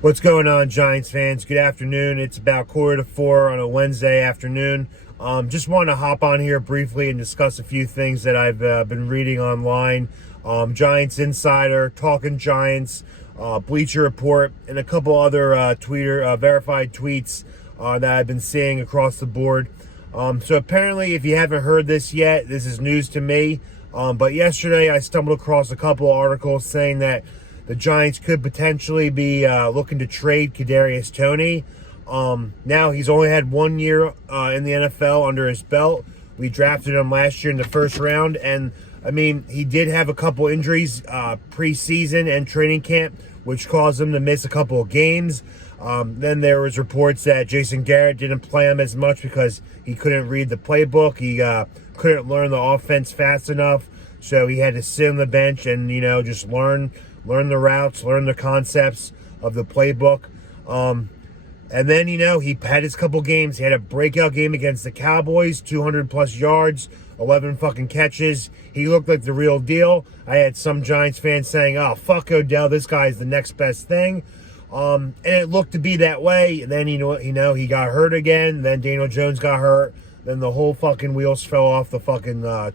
What's going on, Giants fans? Good afternoon. It's about 3:45 on a Wednesday afternoon. Just want to hop on here briefly and discuss a few things that I've been reading online. Giants Insider, Talking Giants, Bleacher Report, and a couple other verified tweets that I've been seeing across the board. So apparently, if you haven't heard this yet, this is news to me. But yesterday, I stumbled across a couple articles saying that the Giants could potentially be looking to trade Kadarius Toney. Now, he's only had 1 year in the NFL under his belt. We drafted him last year in the first round. And, I mean, he did have a couple injuries preseason and training camp, which caused him to miss a couple of games. Then there was reports that Jason Garrett didn't play him as much because he couldn't read the playbook. He couldn't learn the offense fast enough. So he had to sit on the bench and, just learn the routes, learn the concepts of the playbook. And then, he had his couple games. He had a breakout game against the Cowboys, 200-plus yards, 11 fucking catches. He looked like the real deal. I had some Giants fans saying, oh, fuck Odell, this guy's the next best thing. And it looked to be that way. And then, he got hurt again. Then Daniel Jones got hurt. Then the whole fucking wheels fell off the fucking the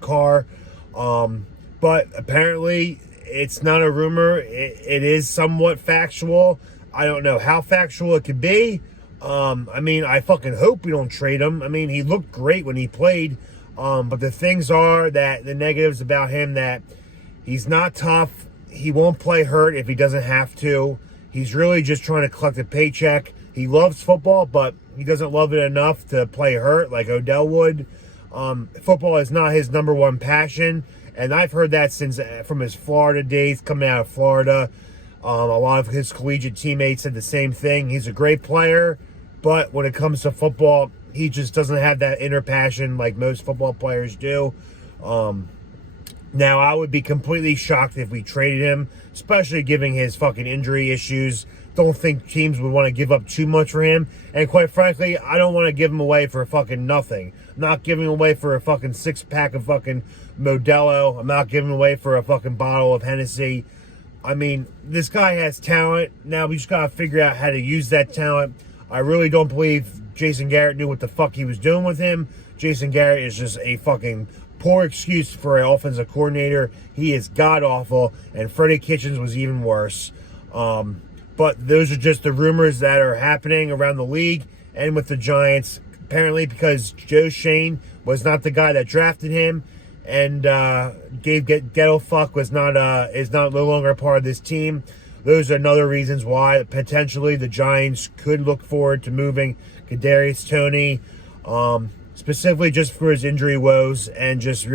car. But apparently, it's not a rumor. It is somewhat factual. I don't know how factual it could be. I fucking hope we don't trade him. I mean, he looked great when he played. But the things are that the negatives about him that he's not tough. He won't play hurt if he doesn't have to. He's really just trying to collect a paycheck. He loves football, but he doesn't love it enough to play hurt like Odell would. Football is not his number one passion. And I've heard that from his Florida days, coming out of Florida. A lot of his collegiate teammates said the same thing. He's a great player, but when it comes to football, he just doesn't have that inner passion like most football players do. Now, I would be completely shocked if we traded him, especially given his fucking injury issues. Don't think teams would want to give up too much for him. And quite frankly, I don't want to give him away for fucking nothing. I'm not giving him away for a fucking six-pack of fucking Modelo. I'm not giving him away for a fucking bottle of Hennessy. I mean, this guy has talent. Now we just got to figure out how to use that talent. I really don't believe Jason Garrett knew what the fuck he was doing with him. Jason Garrett is just a fucking poor excuse for an offensive coordinator. He is god-awful, and Freddie Kitchens was even worse. But those are just the rumors that are happening around the league and with the Giants. Apparently because Joe Shane was not the guy that drafted him, and Gabe Ghetto Fuck is no longer a part of this team. Those are another reasons why potentially the Giants could look forward to moving Kadarius Toney, specifically just for his injury woes and just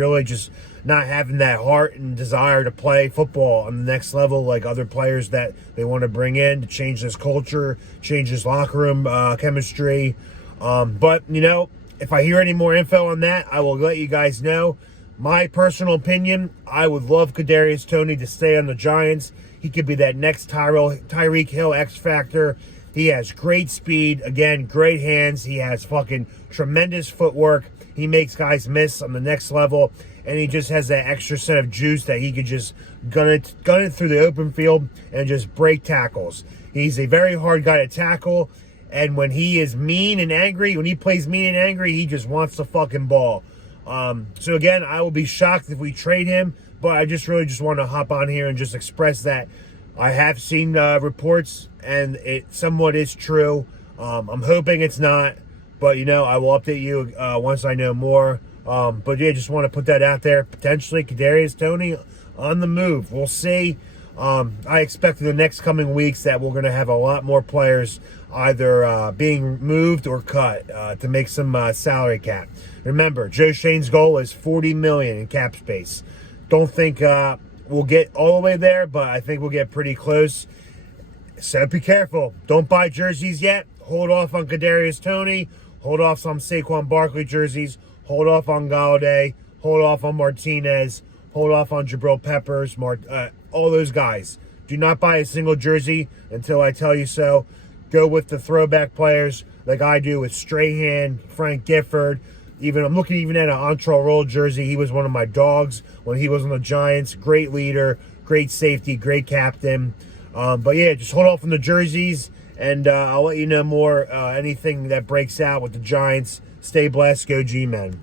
not having that heart and desire to play football on the next level like other players that they want to bring in to change this culture, change this locker room chemistry. But, if I hear any more info on that, I will let you guys know. My personal opinion, I would love Kadarius Toney to stay on the Giants. He could be that next Tyreek Hill X Factor. He has great speed. Again, great hands. He has fucking tremendous footwork. He makes guys miss on the next level. And he just has that extra set of juice that he could just gun it through the open field and just break tackles. He's a very hard guy to tackle. And when he is mean and angry, when he plays mean and angry, he just wants the fucking ball. So again, I will be shocked if we trade him. But I just want to hop on here and just express that I have seen reports and it somewhat is true. I'm hoping it's not. But, I will update you once I know more. But yeah, just want to put that out there. Potentially Kadarius Toney on the move. We'll see. I expect in the next coming weeks that we're going to have a lot more players either being moved or cut to make some salary cap. Remember, Joe Shane's goal is $40 million in cap space. Don't think we'll get all the way there, but I think we'll get pretty close. So be careful. Don't buy jerseys yet. Hold off on Kadarius Toney. Hold off some Saquon Barkley jerseys. Hold off on Galladay. Hold off on Martinez. Hold off on Jabril Peppers. All those guys. Do not buy a single jersey until I tell you so. Go with the throwback players like I do with Strahan, Frank Gifford. I'm looking at an Antrell Roll jersey. He was one of my dogs when he was on the Giants. Great leader, great safety, great captain. But yeah, just hold off on the jerseys, and I'll let you know more anything that breaks out with the Giants. Stay blessed. Go G-Men.